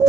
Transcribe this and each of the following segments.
देखो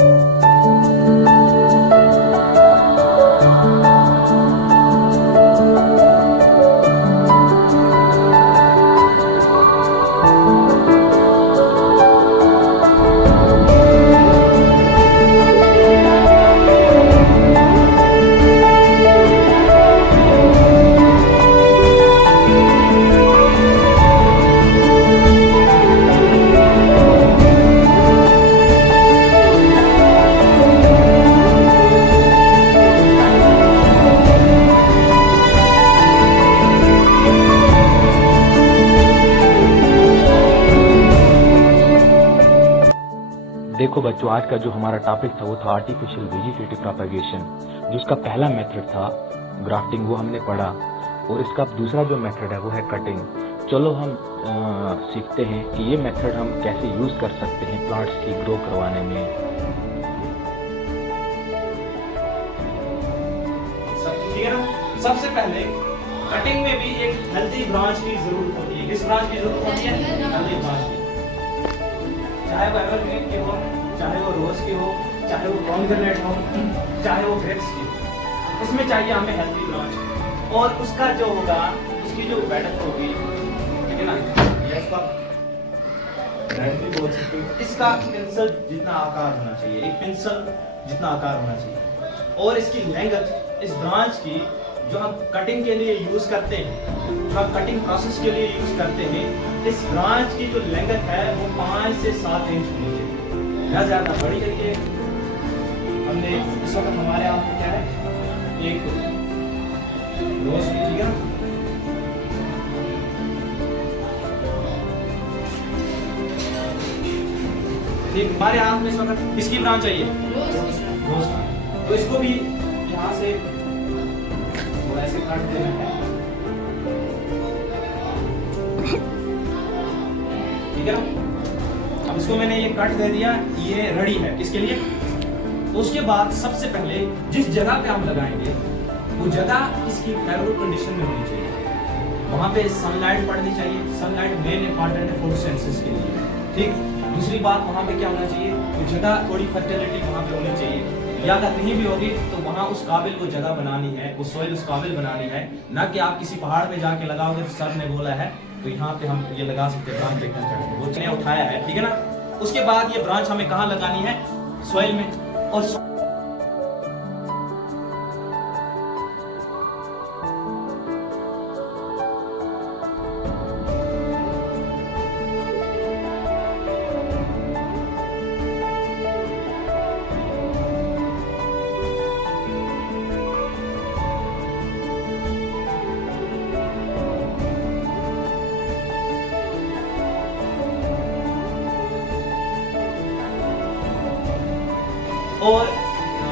बच्चों, आज का जो हमारा टॉपिक था वो था आर्टिफिशियल वेजिटेटिव प्रोपेगेशन। जिसका पहला मेथड था ग्राफ्टिंग, वो हमने पढ़ा, और इसका दूसरा जो मेथड है वो है कटिंग। चलो हम सीखते हैं कि ये मेथड हम कैसे यूज कर सकते हैं प्लांट्स की ग्रो करवाने में। ठीक है ना। सबसे पहले कटिंग में भी एक हेल्दी ब्रांच की जरूरत होती है। किस ब्रांच की जरूरत होती है? हेल्दी ब्रांच की। चाहे वो एवरग्रीन की हो, चाहे वो रोज की हो, चाहे वो पोमेग्रेनेट हो, चाहे वो ग्रेप्स की हो, उसमें चाहिए हमें हेल्दी ब्रांच। और उसका जो होगा, उसकी जो बैठक होगी, ठीक है ना, या इसका बैठक भी बोल सकते हो, इसका पेंसिल जितना आकार होना चाहिए, एक पेंसिल जितना आकार होना चाहिए। और इसकी लेंथ इस ब्रांच की जो हम कटिंग के लिए यूज करते हैं, जो हम कटिंग प्रोसेस के लिए यूज करते हैं, इस ब्रांच की जो लेंथ है वो 5 से 7 इंच होनी चाहिए, या ज्यादा बड़ी करिए। हमने इस वक्त हमारे यहाँ पे क्या है, एक रोज की, ठीक है ना, ठीक, हमारे यहाँ में इस वक्त किसकी ब्रांच चाहिए? रोज की। तो इसको भी यहाँ से थोड़ा ऐसे काट देना है, ठीक है ना। अब इसको मैंने ये कट दे दिया, ये रेडी है किसके लिए? तो उसके बाद सबसे पहले जिस जगह पे हम लगाएंगे वो जगह इसकी फेवरेबल कंडीशन में होनी चाहिए। वहां पे सनलाइट पड़नी चाहिए। सनलाइट मेन इंपॉर्टेंट है फोटोसिंथेसिस के लिए, ठीक। दूसरी बात, वहां पे क्या होना चाहिए, वो जगह थोड़ी फर्टिलिटी वहां पे होनी चाहिए, या अगर नहीं भी होगी तो वहां उस काबिल वो जगह बनानी है, वो सॉइल उस काबिल बनानी है। ना कि आप किसी पहाड़ पे जाके लगाओगे तो सर ने बोला है तो यहाँ पे हम ये लगा सकते हैं, ब्रांच एकदम चढ़ के वो चने उठाया है, ठीक है ना। उसके बाद ये ब्रांच हमें कहाँ लगानी है? सॉइल में। और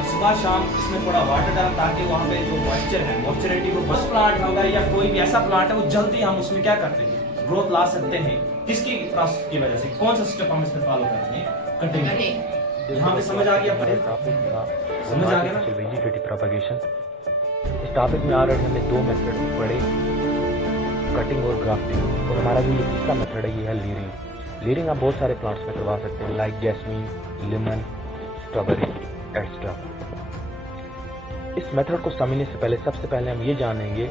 सुबह शाम इसमें थोड़ा वाटर डाल, ताकि वहाँ पे जो मॉइस्चर है, मॉइस्चरिटी को, बस प्लांट होगा या कोई भी ऐसा प्लांट है वो जल्दी हम उसमें क्या करते हैं, ग्रोथ ला सकते हैं। किसकी प्रोसेस की वजह से? कौन सा स्टेप हम इसमें फॉलो करते हैं? कटिंग। यहाँ पे समझ आ गया? समझ आ गया ना? Vegetative propagation. इस टॉपिक में ऑलरेडी हमने 2 मेथड पढ़े, कटिंग और ग्राफ्टिंग, और हमारा जो ये तीसरा मेथड है ये है लीरिंग। लीरिंग आप बहुत सारे प्लांट्स में करवा सकते हैं, like jasmine, lemon, strawberry extra. इस मेथड को समझने से पहले सबसे पहले हम ये जानेंगे,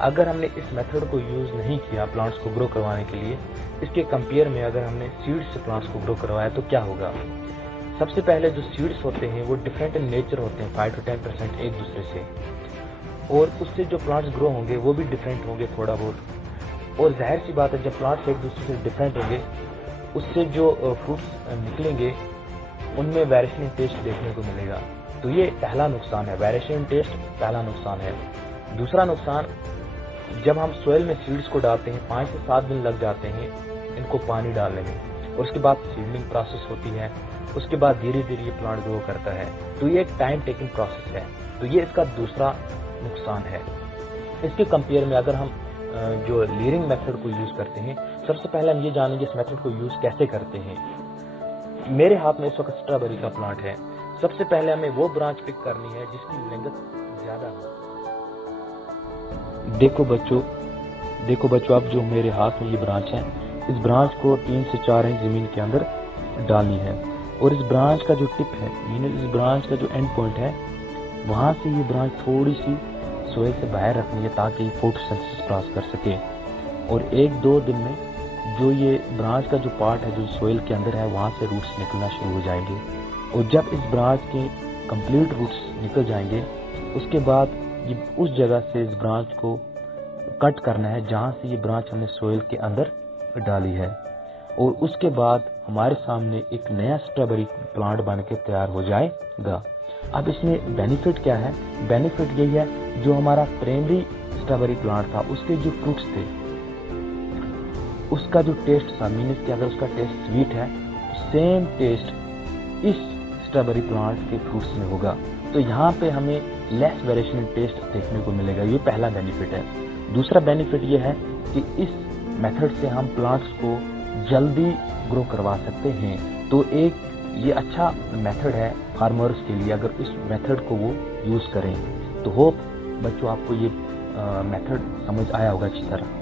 अगर हमने इस मेथड को यूज नहीं किया प्लांट्स को ग्रो करवाने के लिए, इसके कंपेयर में अगर हमने सीड्स से प्लांट्स को ग्रो करवाया तो क्या होगा। सबसे पहले जो सीड्स होते हैं वो डिफरेंट इन नेचर होते हैं, 5 to 10% एक दूसरे से, और उससे जो प्लांट्स ग्रो होंगे वो भी डिफरेंट होंगे थोड़ा बहुत। और जाहिर सी बात है, जब प्लांट्स एक दूसरे से डिफरेंट होंगे उससे जो फ्रूट्स निकलेंगे उनमें वेरिएशन इन टेस्ट देखने को मिलेगा। तो ये पहला नुकसान है, वेरिएशन इन टेस्ट पहला नुकसान है। दूसरा नुकसान, जब हम सोइल में सीड्स को डालते हैं 5 से 7 दिन लग जाते हैं इनको पानी डालने में, और उसके बाद सीडलिंग प्रोसेस होती है, उसके बाद धीरे धीरे ये प्लांट ग्रो करता है। तो ये एक टाइम टेकिंग प्रोसेस है, तो ये इसका दूसरा नुकसान है। इसके कंपेयर में अगर हम जो लीरिंग मेथड को यूज करते हैं, सबसे पहले हम ये जानेंगे इस मेथड को यूज कैसे करते हैं। मेरे हाथ में इस वक्त स्ट्रॉबेरी का प्लांट है। सबसे पहले हमें वो ब्रांच पिक करनी है जिसकी लेंथ ज्यादा हो। देखो बच्चों, अब जो मेरे हाथ में ये ब्रांच है, इस ब्रांच को 3 से 4 इंच जमीन के अंदर डालनी है। और इस ब्रांच का जो टिप है, मीन इस ब्रांच का जो एंड पॉइंट है, वहाँ से ये ब्रांच थोड़ी सी सोइल से बाहर रखनी है ताकि फोटोसिंथेसिस क्रॉस कर सके। और 1-2 दिन में जो ये ब्रांच का जो पार्ट है जो सोइल के अंदर है, वहाँ से रूट्स निकलना शुरू हो जाएंगे। और जब इस ब्रांच के कंप्लीट रूट्स निकल जाएंगे, उसके बाद ये उस जगह से इस ब्रांच को कट करना है जहाँ से ये ब्रांच हमने सोइल के अंदर डाली है। और उसके बाद हमारे सामने एक नया स्ट्रॉबेरी प्लांट बन के तैयार हो जाएगा। अब इसमें बेनिफिट क्या है? बेनिफिट यही है, जो हमारा प्राइमरी स्ट्रॉबेरी प्लांट था उसके जो फ्रूट्स थे उसका जो टेस्ट था, मीन्स कि अगर उसका टेस्ट स्वीट है तो सेम टेस्ट इस स्ट्रॉबेरी प्लांट के फ्रूट्स में होगा। तो यहाँ पे हमें लेस वेरिएशन इन टेस्ट देखने को मिलेगा। ये पहला बेनिफिट है। दूसरा बेनिफिट ये है कि इस मेथड से हम प्लांट्स को जल्दी ग्रो करवा सकते हैं। तो एक ये अच्छा मेथड है फार्मर्स के लिए अगर इस मेथड को वो यूज़ करें। तो होप बच्चों आपको ये मेथड समझ आया होगा अच्छी तरह।